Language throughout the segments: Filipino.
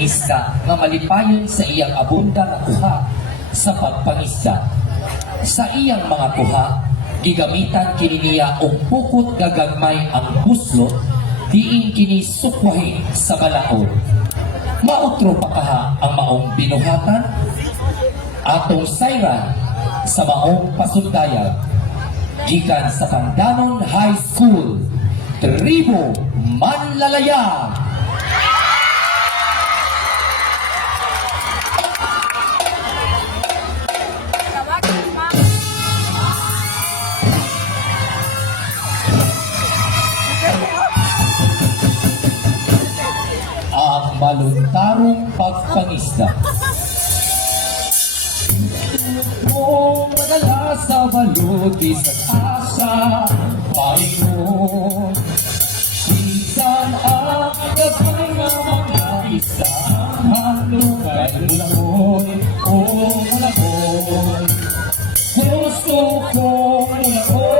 isda nga malipayon sa iyang abunda nga kuha sa pagpangisda. Sa iyang mga kuha, gigamitan kini niya og pukot gagagmay ang buslot diin kini sukwahi sa balaod. Mautro pa kaha ang maong binuhatan atong sayran sa maong pasundayag gikan sa Pandanon High School, Tribo Manlalayag. Ang maluntarong pagpangisda. Kung madala sa balot, isa't asa, Panginoon. Minsan ang gagawin ng mga isa, halukay langoy, o malakoy. Gusto kong malakoy.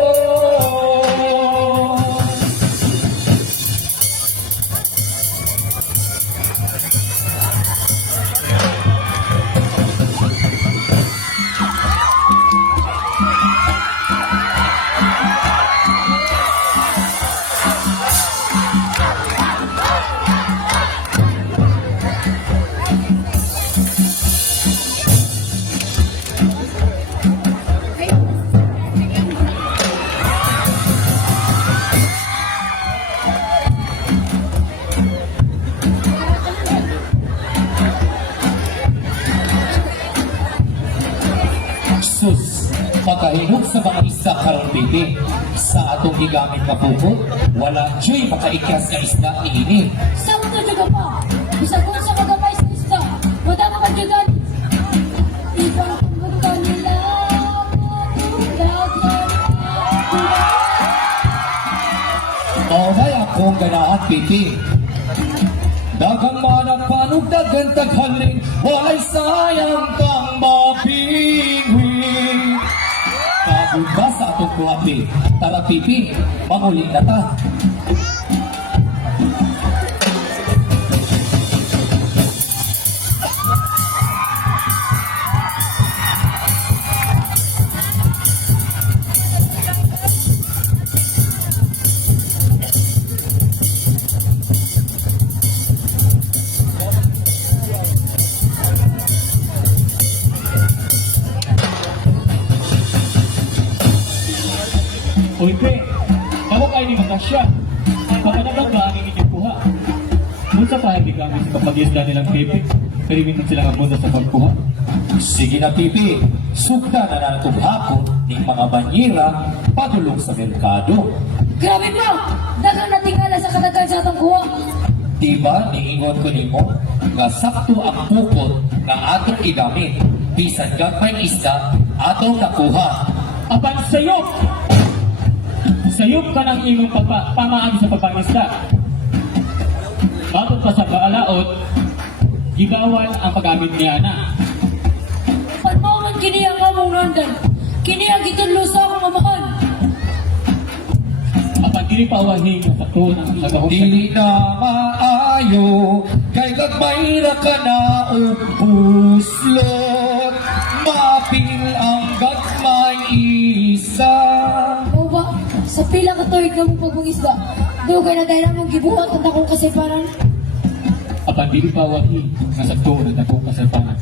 Sus, pagkahinog sa mga isda karong bibi, sa atong gigamit na puko, wala dyo'y makaikas na isda iini. Sakto juga pa. Bisag kung sa magamay sa isda, wala ka magyagan. Ibang pagbuka nila, Maway akong ganahan pipi. Dagang manang panog dagan taghaling, walay sayang kang mapingwi. Pagod ba sa atong kuwapi? Tara pipi, manguling na ta. Uy, pre, ako kayo ni Makasya. Kapanagang ba ang inyong kuha? Kung sa hindi kami sa kapag-isda nilang pipi, karimin sila ang bunda sa pagkuha. Sige na pipi, sugda na natong hapon ng mga banyera padulong sa merkado. Grabe pa! Dagang natingala sa katagal sa atong kuha. Diba, niingon ko nimo, nga sakto ang pukot na atong igamit, bisan gagmay isda atong nakuha. Apan sayop! Sayop ka ng imong pamaan sa pagpangisda. Bago pa sa kaalaot, gibawal ang paggamit niya na. Panmaman kini ang among nandan. Kini ang gitudlo sa akong amahan. Apan dili pa awahin ang sakto ng nagahok. Di na maayo, kay gagmay ra ka na og buslot, mapil ang gagmay isa. O ba, sa pila ka tuig na mong pagpangisda, dugay na dahil mong gibuhat ang akong kasiparan. Apan dili pa awahin ang sakto ng nagahok kasapangan.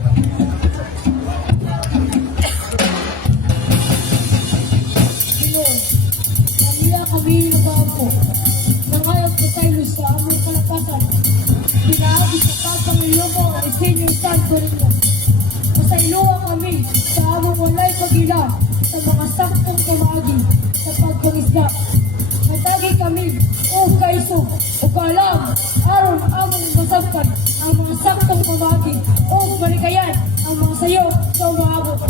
Ino, kamiya kami nagbago. Nangayag ko tayo sa among kalapasan. Pinaagi sa pagpangiloko ang ipinyong santo ninyo. Masailuwa kami sa among walay pagila sa mga saktong kamagi sa pagpangisda. Natagi kami o kaiso o kalam aron among masabkan ang mga saktong kamagi o balikayan ang mga sayo sa umaabot.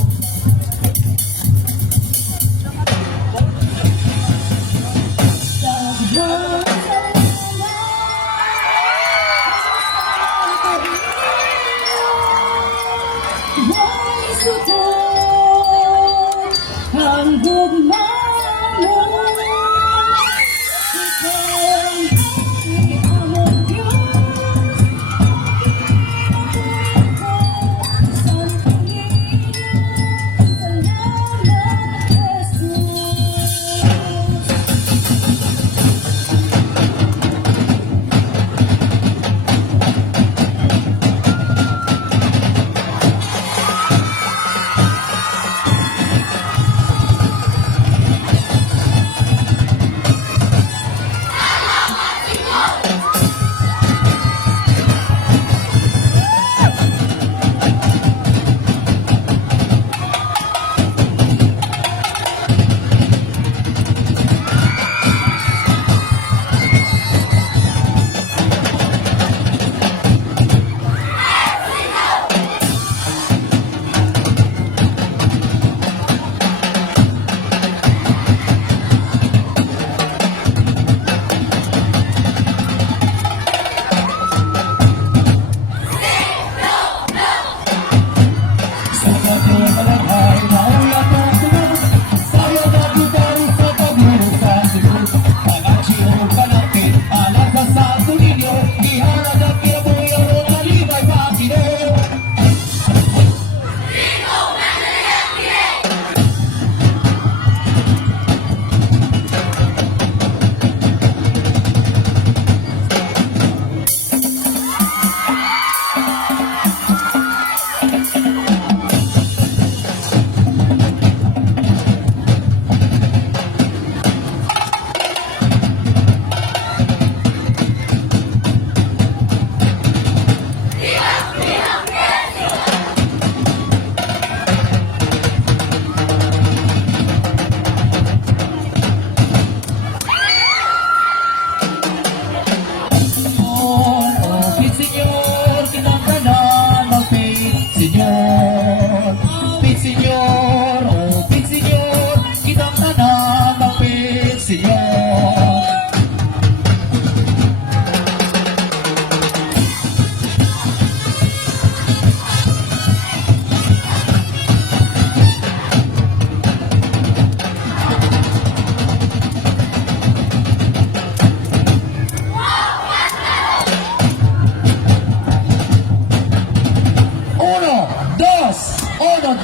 Ang gugma mo,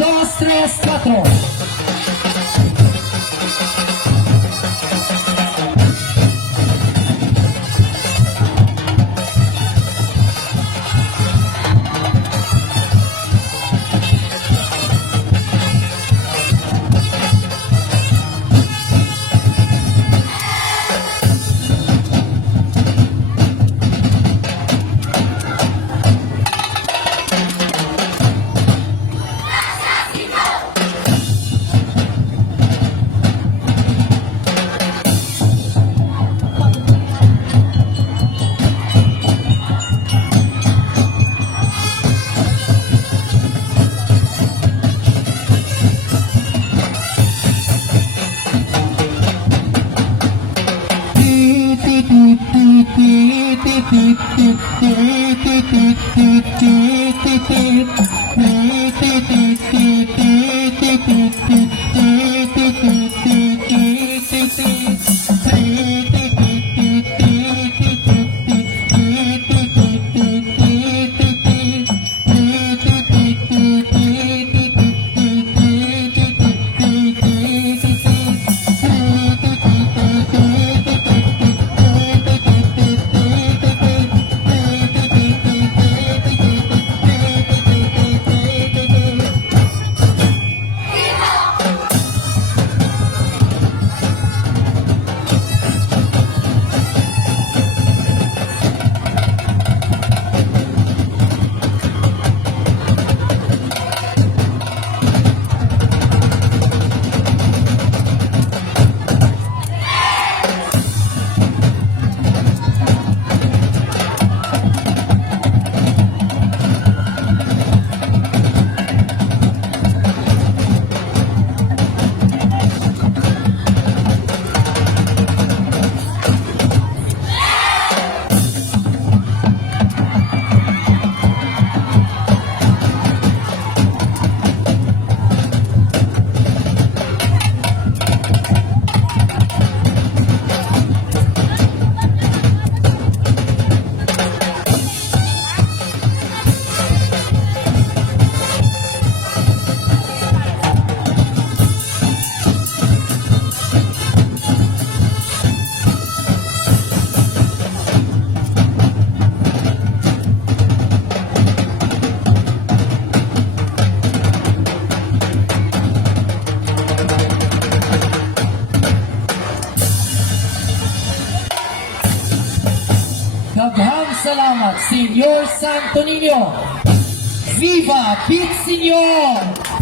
2, 3, 4. Daghang salamat, Senyor Santo Niño! Viva Pit Senyor!